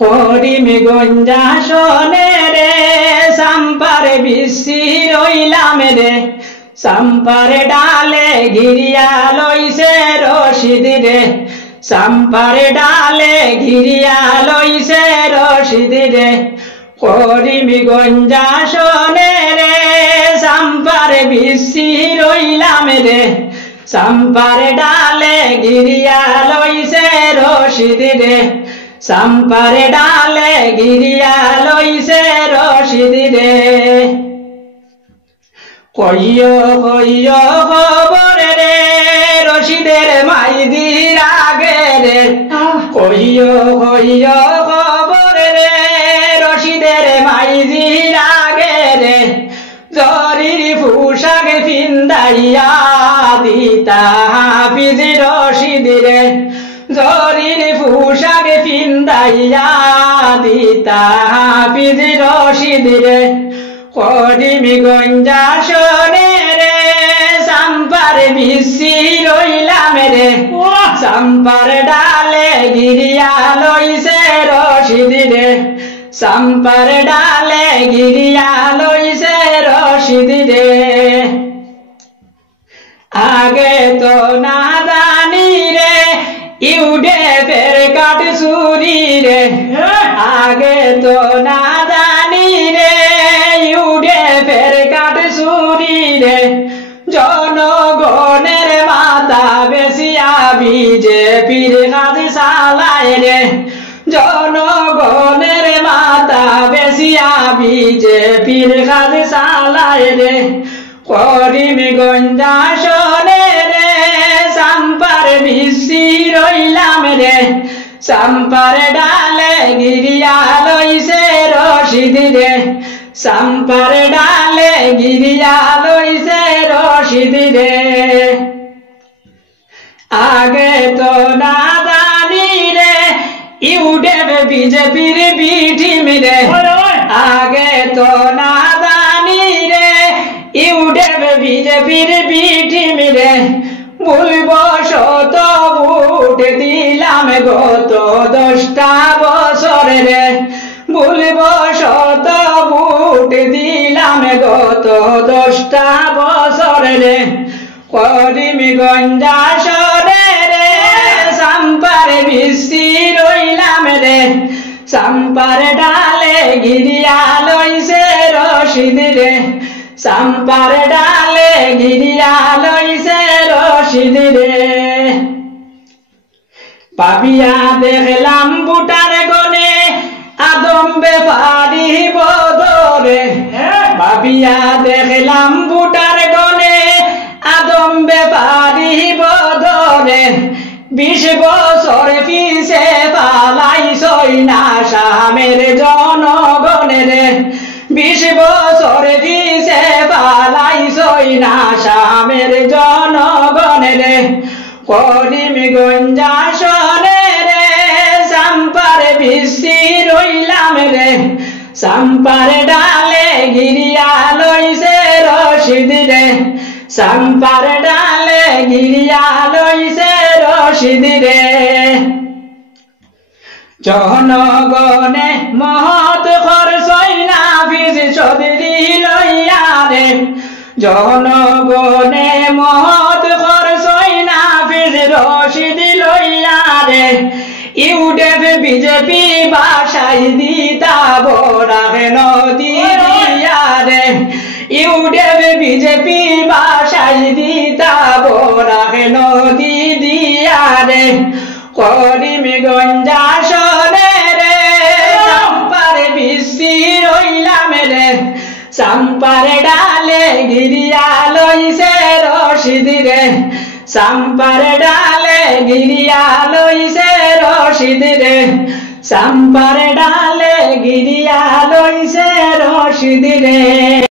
করিমি গঞ্জা শোনে রে সাম্পারে বিশ্রি রইলাম রে সাম্পারে ডালে ঘিরিয়া লইছে রশিদ রে সাম্পারে ডালে ঘিরিয়া লইছে রশিদ রে করিমি গঞ্জা শোনে রে সাম্পারে বিশ্রি রইলাম রে সাম্পারে ডালে ঘিরিয়া লইছে রশিদ রে সাম্পারে ডালে ঘিরিয়া লইছে রশিদ রে কইয় কইয় খবর রে রশিদের মাইদির আগে রে কইয় কইয় খবর রে রশিদের মাইদির আগে রে জরির পোশাক পিন্দাইয়া দিতা হাফিজ রশিদ রে জরির পোশাক পিন্দাইয়া দিতা হাফিজ রশিদ রে করিমি গঞ্জা শোনে রে সাম্পারে বিশ্রি রইলাম রে সাম্পার ডালে ঘিরিয়া লইছে রশিদ রে সাম্পার ডালে ঘিরিয়া লইছে রশিদ রে আগে তো না জানি রে ইউডে ফের কাট সুরি রে আগে তো না জানি রে ইউডে ফের কাট সুরি রে জনগণের মাথা বেশিয়া বিজেপির কাজ চালায় রে জনগণের মাথা বেশিয়া বিজেপির কাজ চালায় রে করিমি গঞ্জা শোনে রে সাম্পার বিশ্রি রইলাম রে সাম্পার ডালে ঘিরিয়া লইছে রশিদ রে সাম্পার ডালে ঘিরিয়া লইছে রশিদ রে আগে তো না জানি রে ইউডেব বিজেপির বিঠিম রে আগে তো না জানি রে ইউডেব বিজেপির বিঠিম রে বলব শত ভোট দিলাম গত 10টা বছর রে বলব শত ভোট দিলাম গত 10টা বছর রে করিমি গঞ্জা শোনে রে সাম্পারে বিশ্রি রইলাম রে সাম্পার ডালে ঘিরিয়া লইছে রশিদ রে সাম্পার ডালে ঘিরিয়া লইছে রশিদ রে পাবিয়া দেখলাম বুটার গনে আদম বেপারি বদরে পাবিয়া দেখলাম বুটার গনে আদম বেপারি বদরে 20 বছর পিছে পালাইছই না শামের জনগণের 20 বছর পিছে পালাইছই না শামের জনগণের করিমি গঞ্জা শোনে রে সাম্পারে বিশ্রি রইলাম রে সাম্পার ডালে ঘিরিয়া লইছে রশিদ রে সাম্পার ডালে ঘিরিয়া লইছে রশিদ রে জনগণে মহৎ খরচই না হাফিজ চৌধুরী লইয়া রে জনগণে মহৎ খরচই না হাফিজ রশিদ লইয়া রে ইউডেব বিজেপি বাসাই দিতা বরাহে নদী দিয়া রে ইউডেব বিজেপি বাসাই দিতা বরাহে নদী দিয়া রে করিমি গঞ্জা শোনে রে সাম্পারে বিশ্রি রইলাম রে সাম্পারে ডালে ঘিরিয়া লইছে রশিদ রে সাম্পারে ডালে ঘিরিয়া লইছে রশিদ রে সাম্পারে ডালে ঘিরিয়া লইছে রশিদ রে।